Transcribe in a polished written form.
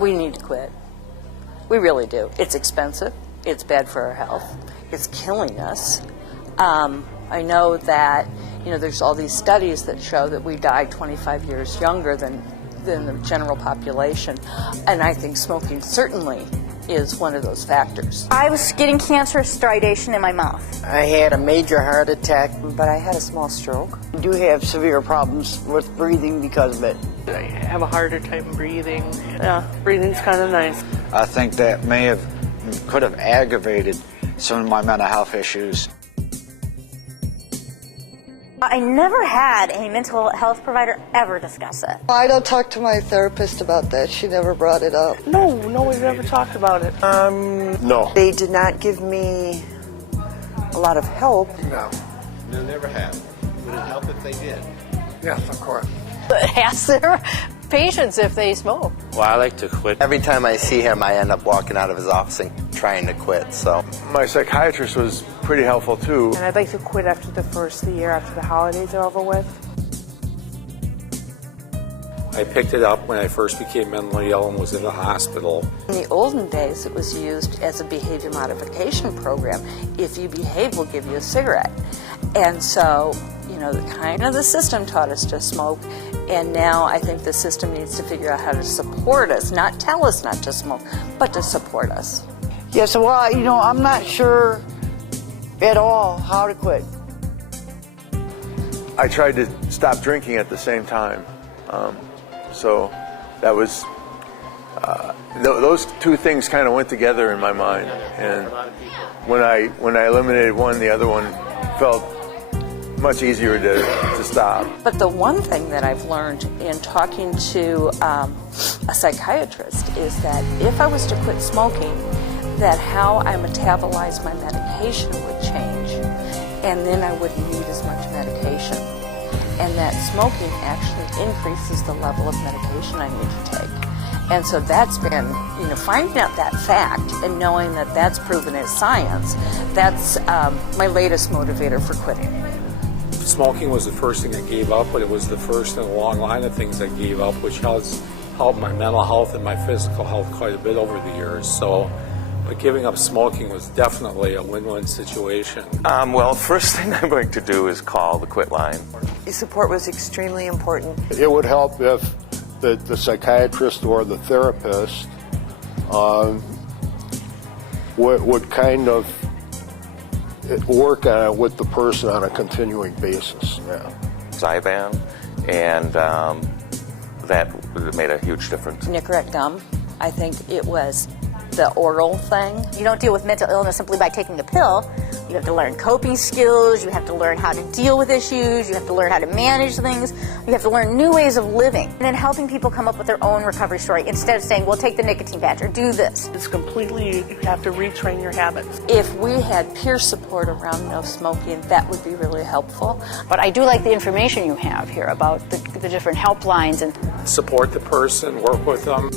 We need to quit. We really do. It's expensive. It's bad for our health. It's killing us. I know that, there's all these studies that show that we die 25 years younger than the general population. And I think smoking certainly is one of those factors. I was getting cancerous stridation in my mouth. I had a major heart attack, but I had a small stroke. I do have severe problems with breathing because of it. I have a harder time breathing. Yeah, breathing's kind of nice. I think that could have aggravated some of my mental health issues. I never had a mental health provider ever discuss it. I don't talk to my therapist about that. She never brought it up. No, we've never talked about it. No. They did not give me a lot of help. No. No, never have. Would it help if they did? Yes, of course. Ask their patients if they smoke. Well, I like to quit. Every time I see him, I end up walking out of his office and trying to quit, so. My psychiatrist was pretty helpful, too. And I'd like to quit after the first of the year, after the holidays are over with. I picked it up when I first became mentally ill and was in the hospital. In the olden days, it was used as a behavior modification program. If you behave, we'll give you a cigarette. And so, the system taught us to smoke, and now I think the system needs to figure out how to support us, not tell us not to smoke, but to support us. Yes, well, I'm not sure at all how to quit. I tried to stop drinking at the same time. So that was, those two things kind of went together in my mind. And when I eliminated one, the other one felt much easier to stop. But the one thing that I've learned in talking to a psychiatrist is that if I was to quit smoking, that how I metabolize my medication would change, and then I wouldn't need as much medication. And that smoking actually increases the level of medication I need to take. And so that's been, finding out that fact and knowing that that's proven as science, that's my latest motivator for quitting. Smoking was the first thing I gave up, but it was the first in a long line of things I gave up, which has helped my mental health and my physical health quite a bit over the years. But giving up smoking was definitely a win-win situation. Well, first thing I'm going to do is call the quit line. The support was extremely important. It would help if the psychiatrist or the therapist would kind of work on it with the person on a continuing basis. Yeah. Zyban, and that made a huge difference. Nicorette gum, I think it was the oral thing. You don't deal with mental illness simply by taking a pill. You have to learn coping skills, you have to learn how to deal with issues, you have to learn how to manage things, you have to learn new ways of living. And then helping people come up with their own recovery story instead of saying, well, take the nicotine patch or do this. It's completely, you have to retrain your habits. If we had peer support around no smoking, that would be really helpful. But I do like the information you have here about the different helplines and Support the person, work with them.